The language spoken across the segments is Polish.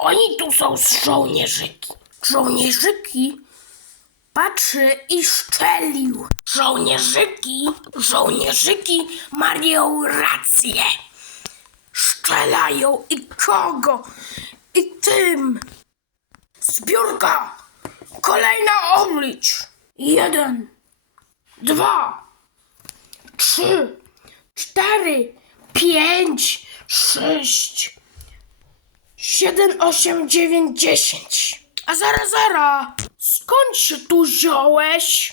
Oni tu są z żołnierzyki. Żołnierzyki patrzy i szczelił. Żołnierzyki, żołnierzyki mają rację. Szczelają i kogo? I tym. Zbiórka. Kolejna oblicz. Jeden, dwa, trzy, cztery, pięć, sześć, siedem, osiem, dziewięć, dziesięć. A zara, zara, skąd się tu wziąłeś?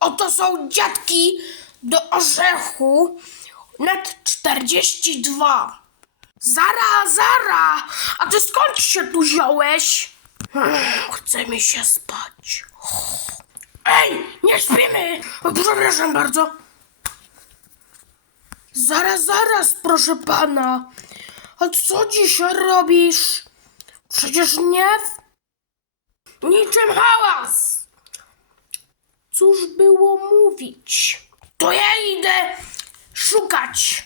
Oto są dziadki do orzechu nad 42. Zara, zara, a ty skąd się tu wziąłeś? Hmm, Chce mi się spać. Ej, nie śpimy! Przepraszam bardzo. Zaraz, zaraz, proszę pana. A co dzisiaj robisz? Przecież nie... Niczym hałas! Cóż było mówić? To ja idę szukać.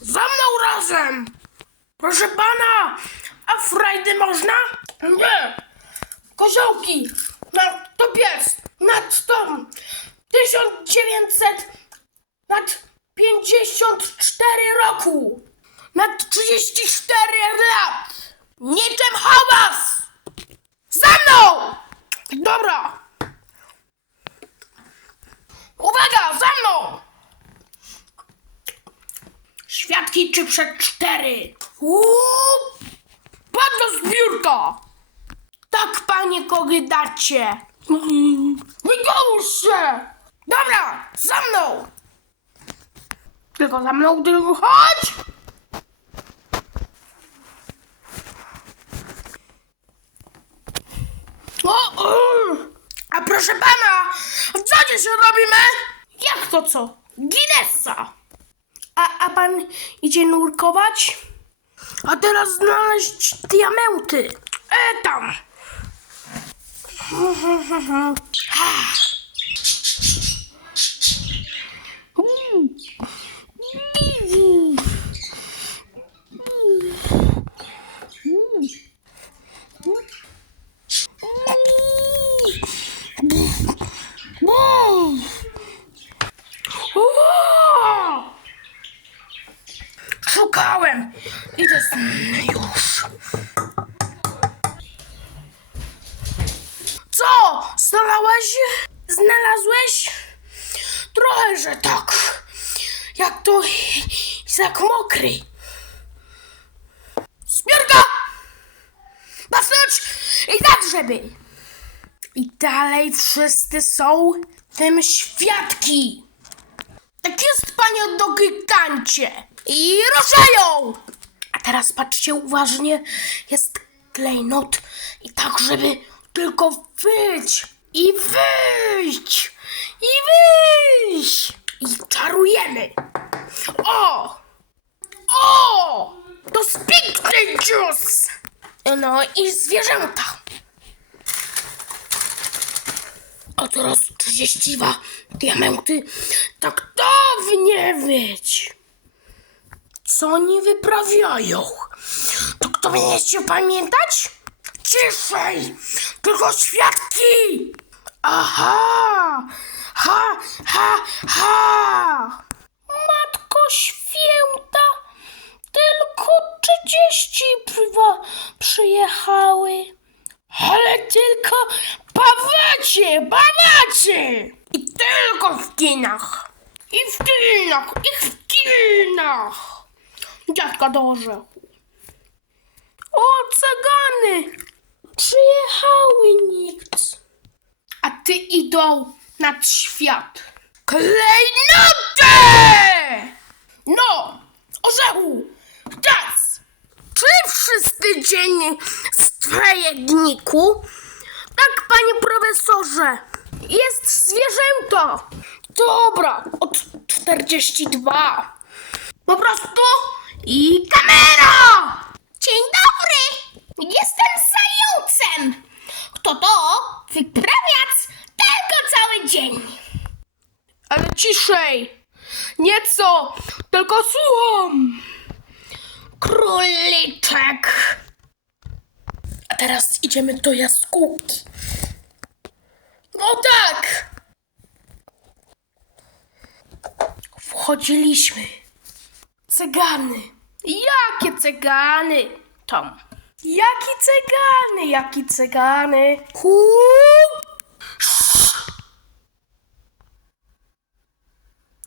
Za mną razem! Proszę pana, a frajdy można? Nie! Koziołki! No, to pies! Nad tą! 1900... Nad 54 roku! Nad 34 lat! Niczym hałas! Za mną! Dobra! Uwaga, za mną! Świadki czy przed cztery? Uuu, pan do zbiórka! Panie kogydacie. Wykołusz się! Dobra, za mną! Tylko za mną, tylko chodź! O, o. A proszę pana, co dziś robimy? Jak to co? Guinnessa! A, a pan idzie nurkować? A teraz znaleźć diamenty. E tam. Szukałem! Idę z już. Co? Znalazłeś? Znalazłeś? Trochę, że tak. Jak to jak mokry. Zbiórka! Basnąć! I tak, żeby. I dalej wszyscy są tym świadki. Tak jest, panie dogigancie. I ruszają! A teraz patrzcie uważnie. Jest klejnot. I tak, żeby tylko wyjść. I wyjść. I wyjść. I czarujemy. O! O! To piękny cios! No i zwierzęta. A teraz 32 diamenty. Tak dawnie być. Co oni wyprawiają? To kto będzie się pamiętać? Ciszej! Tylko świadki! Aha! Ha, ha, ha! Matko święta! Tylko 30 przywa- przyjechały. Ale tylko bawacie, bawacie! I tylko w kinach. I w kinach, i w kinach. Dziadka do orzechu. O, cegany! Przyjechały nikt. A ty idą nad świat. Klejnoty! No, orzechu, czas! Czy wszyscy dzień strajegniku? Tak, panie profesorze. Jest zwierzęta. Dobra, od 42. Po prostu i kamera! Dzień dobry! Jestem Kto to? Wyprawiac tylko cały dzień. Ale ciszej. Nieco, tylko słucham. Króliczek. A teraz idziemy do jaskółki. No tak. Wchodziliśmy. Cygany. Jakie cygany? Tom. Jaki cygany? Jaki cygany? Hu!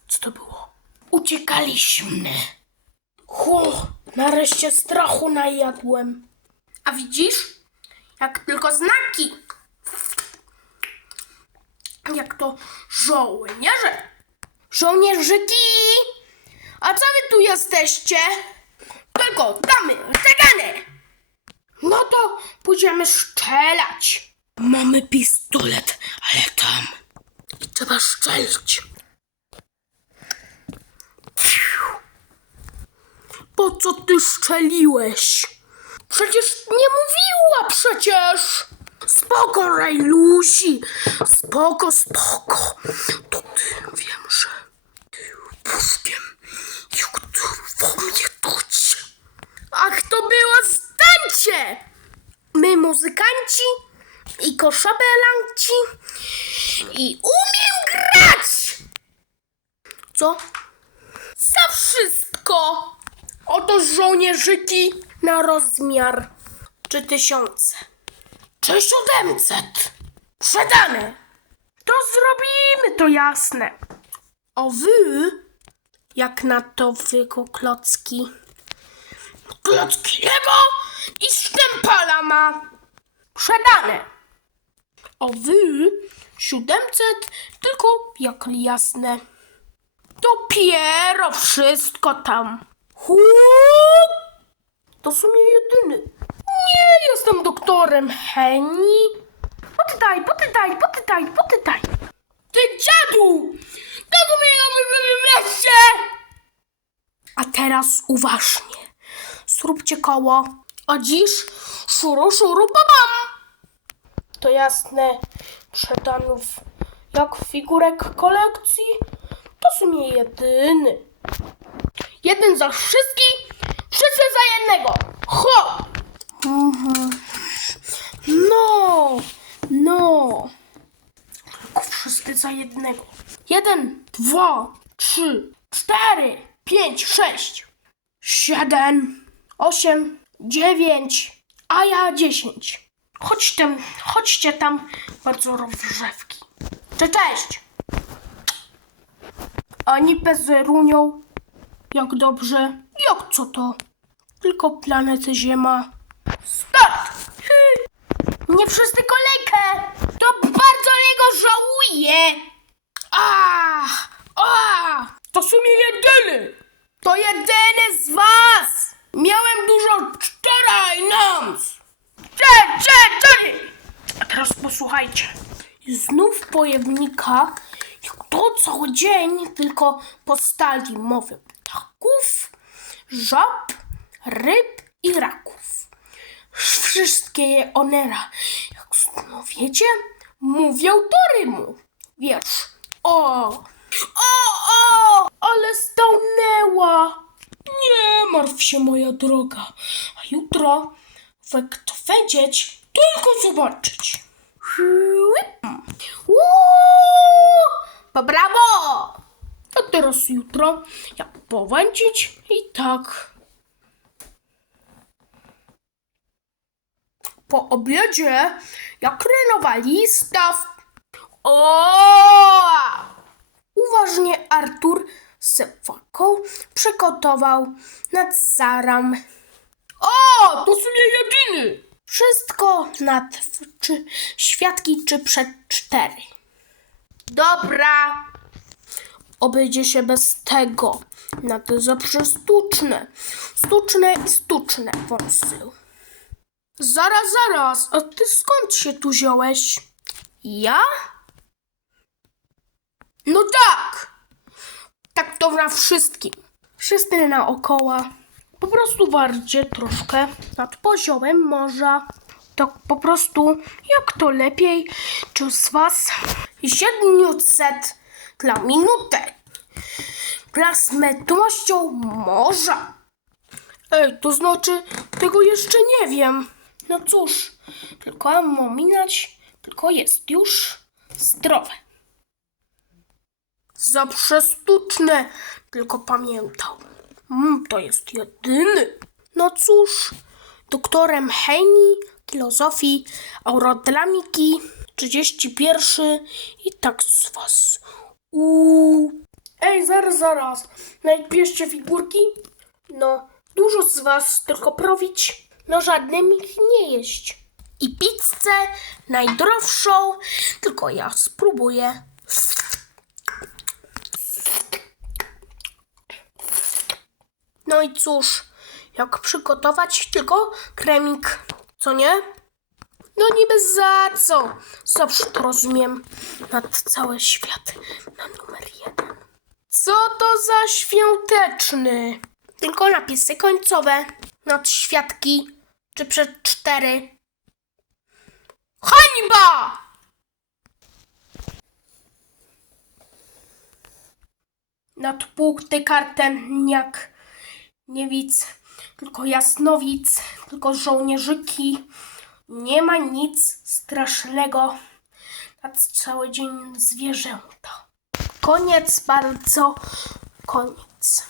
Co to było? Uciekaliśmy. Hu! Nareszcie strachu najadłem. A widzisz? Jak tylko znaki. Jak to żołnierze. Żołnierzyki! A co wy tu jesteście? Tylko damy, cygany! No to pójdziemy strzelać. Mamy pistolet, ale tam trzeba strzelić. Po co ty strzeliłeś? Przecież nie mówiła przecież. Spoko, Rejlusi. Spoko, spoko. To ty wiem, że ty puszkiem. Jak tu po mnie tuć. Ach, to było zdęcie! My muzykanci i koszabelanci i umiem grać! Co? Za wszystko! Oto żołnierzyki na rozmiar trzy tysiące. Czy siedemset? Przedane! To zrobimy, to jasne. O wy, jak na to wygo klocki. Klocki Lego i sztempala ma. Przedane. O wy, siódemset, tylko jak jasne. Dopiero wszystko tam. Hu! To w sumie jedyny. Nie jestem doktorem Henny. Potytaj, potytaj, potytaj, potytaj. Ty dziadu! Tego mnie na mieście! A teraz uważnie. Zróbcie koło. A dziś szuru, szuru, babam. To jasne, przetanów jak figurek kolekcji, to w sumie jedyny. Jeden za wszystkich, wszyscy za jednego. Ho! Mhm. No, no. Wszyscy za jednego. Jeden, dwa, trzy, cztery, pięć, sześć, siedem, osiem, dziewięć, a ja dziesięć. Chodź tam, chodźcie tam, bardzo rozrzewki. Cześć, cześć. Ani pezerunią. Jak dobrze. Jak co to? Tylko planety Ziemia. Start! Nie wszyscy kolejkę! To bardzo niego żałuję! A, a, to w sumie jedyny! To jedyny z was! Miałem dużo wczoraj noc! Cze, cze, cze! A teraz posłuchajcie. I znów pojemnika, jak to cały dzień, tylko postali mowy ptaków, żab, ryb i raków. Wszystkie onera, jak no wiecie, mówią do rymu. Wiesz, o, o, o, ale stanęła. Nie martw się, moja droga. A jutro jak to wiedzieć, tylko zobaczyć. Brawo! A teraz jutro, jak powędzić i tak. Po obiedzie, jak renowali staw. O! Uważnie Artur z Sewaką przygotował nad Saram. O, to sumie jedyny. Wszystko na czy świadki czy przed cztery. Dobra. Obejdzie się bez tego. Na to zawsze sztuczne. Sztuczne i sztuczne wąsy. Zaraz, zaraz. A ty skąd się tu wziąłeś? Ja? No tak. Tak to na wszystkim. Wszyscy naokoła. Po prostu bardziej troszkę nad poziomem morza. Tak po prostu, jak to lepiej, czy z was 700 dla minutę. Dla smętnością morza. Ej, to znaczy, tego jeszcze nie wiem. No cóż, tylko ammo minąć, tylko jest już zdrowe. Za przesztuczne, tylko pamiętał. Mm, to jest jedyny. No cóż, doktorem chemii, filozofii, aerodynamiki, 31 i tak z was. Uuu. Ej, zaraz, zaraz. Najpierwcie figurki? No, dużo z was tylko prowić, no żadnym ich nie jeść. I pizzę najdrowszą, tylko ja spróbuję. No i cóż, jak przygotować tylko kremik, co nie? No niby za co? Zawsze to rozumiem nad cały świat na numer jeden. Co to za świąteczny? Tylko napisy końcowe nad świadki czy przed cztery. Hańba! Nad punkty karten jak nie widz, tylko jasnowic, tylko żołnierzyki. Nie ma nic strasznego. Nad cały dzień zwierzęta. Koniec, bardzo koniec.